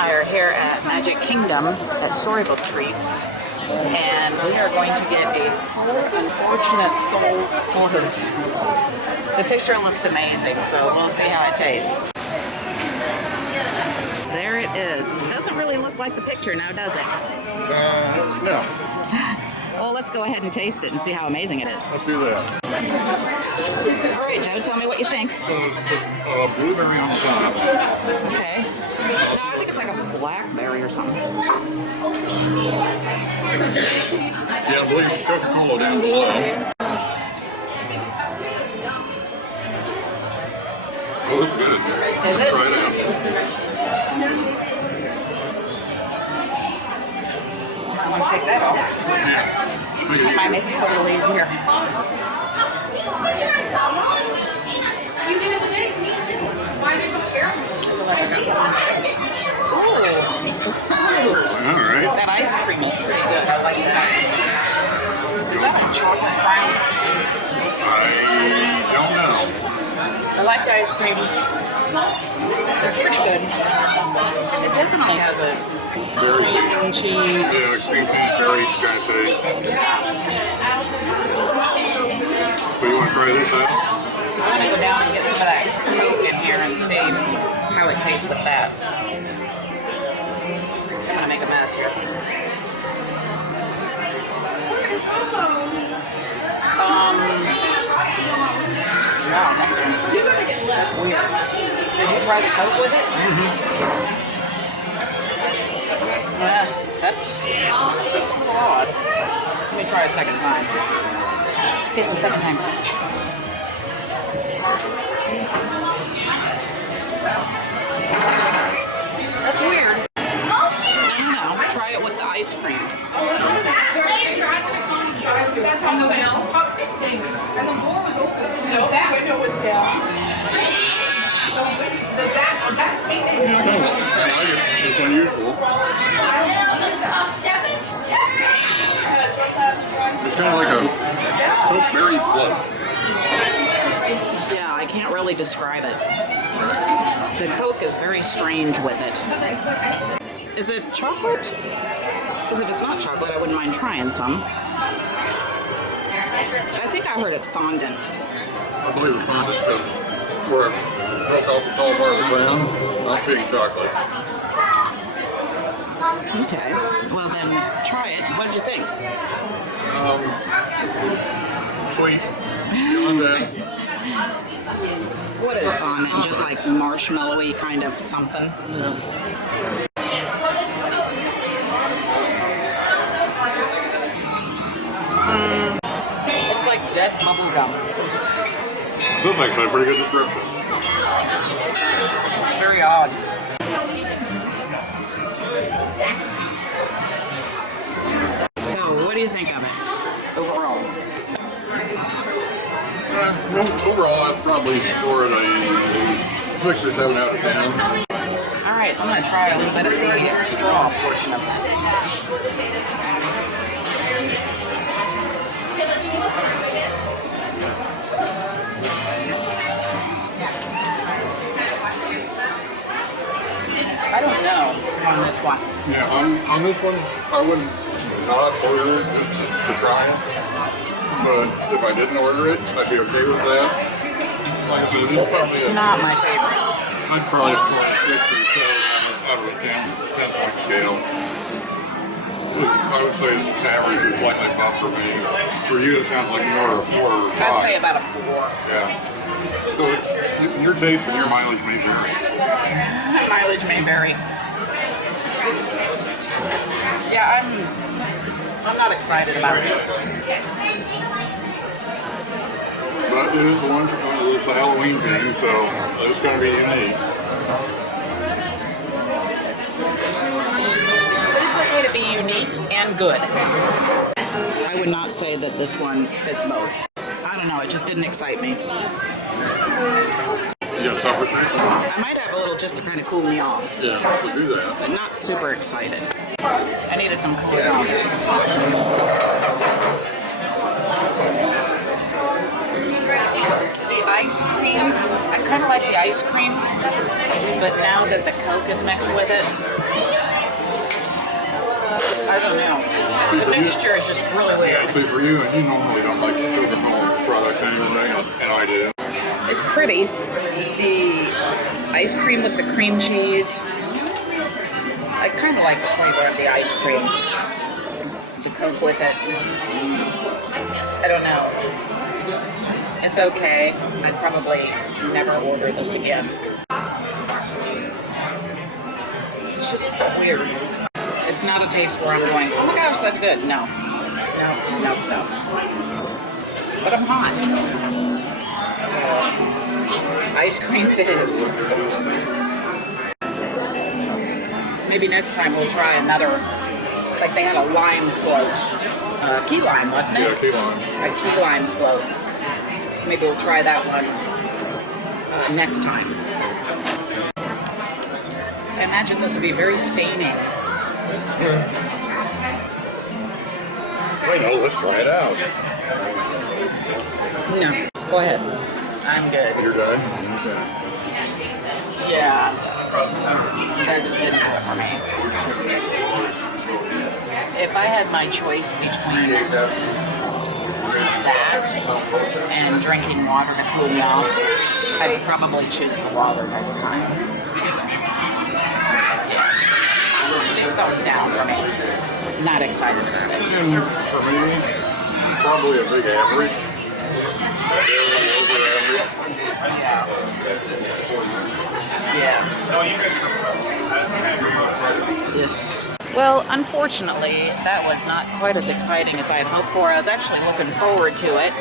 I are here at Magic Kingdom at Storybook Treats, and we are going to get a Unfortunate Souls float. The picture looks amazing, so we'll see how it tastes. There it is. It doesn't really look like the picture now, does it? No. Well, let's go ahead and taste it and see how amazing it is. Let's do that. All right, Joe, tell me what you think. Blueberry on top. Okay. No, I think it's like a blackberry or something. Yeah, I believe Coca-Cola down slow. Oh, it's good. Is it? Try it out. I want to take that off. Yeah. It might make it a little easier. All right. That ice cream is pretty good. I like that. Is that a chocolate crown? I don't know. I like the ice cream. It's pretty good. It definitely has a cream cheese. Yeah, cream cheese, curry kind of taste. So you want to try this out? I'm going to go down and get some of that Coke in here and see how it tastes with that. I'm going to make a mess here. Wow, that's weird. Did you try the Coke with it? Yeah, that's a little odd. Let me try a second time. See if the second time's good. That's weird. I don't know. Try it with the ice cream. That's on the bell. And the door was open. No, that window was down. The back came in. It's unusual. It's kind of like a Coke-berry float. Yeah, I can't really describe it. The Coke is very strange with it. Is it chocolate? Because if it's not chocolate, I wouldn't mind trying some. I think I heard it's fondant. I believe it's fondant because we're milk alcohol bar brown, not pink chocolate. Okay. Well then, try it. What did you think? Sweet. Beyond that. What is fondant? Just like marshmallowy kind of something? Yeah. It's like dead bubble gum. This makes a pretty good description. It's very odd. So, what do you think of it overall? Overall, I'd probably score it a 6 or 7 out of 10. Alright, so I'm going to try a little bit of the straw portion of this. I don't know on this one. Yeah, on this one, I wouldn't not order it just to try it. But if I didn't order it, I'd be okay with that. Like I said, this is probably It's not my favorite. I'd probably score a 6 or 7 out of a 10-point scale. I would say it's average is slightly above for me. For you, it sounds like you order a 4 or 5. I'd say about a 4. Yeah. So it's, your taste and your mileage may vary. Mileage may vary. Yeah, I'm not excited about this. But it is one, it's a Halloween theme, so it's going to be unique. But it's okay to be unique and good. I would not say that this one fits both. I don't know, it just didn't excite me. You got supper drink? I might have a little just to kind of cool me off, Yeah, probably do that. but not super excited. I needed some cooler off. The ice cream. I kind of like the ice cream, but now that the Coke is mixed with it, I don't know. The mixture is just really Yeah, weird. see, for you, and you normally don't like sugar milk products anyway, and I do. It's pretty. The ice cream with the cream cheese. I kind of like the flavor of the ice cream. The Coke with it. I don't know. It's okay. I'd probably never order this again. It's just weird. It's not a taste where I'm going, oh my gosh, that's good. No. No, no, no. But I'm hot. So, ice cream it is. Maybe next time we'll try another, like they had a lime float. Key lime, wasn't it? Yeah, key lime. A key lime float. Maybe we'll try that one next time. I imagine this would be very staining. Wait, no, let's try it out. No, go ahead. I'm good. You're done? Yeah, that just didn't do it for me. If I had my choice between that and drinking water to cool me off, I'd probably choose the water next time. Yeah, thumbs down for me. Not excited about it. For me, probably a big average. Over average. Yeah. Yeah. Well, unfortunately, that was not quite as exciting as I had hoped for. I was actually looking forward to it.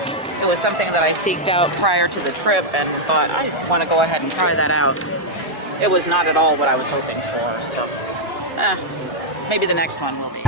It was something that I seeked out prior to the trip and thought, I want to go ahead and try that out. It was not at all what I was hoping for, so maybe the next one will be.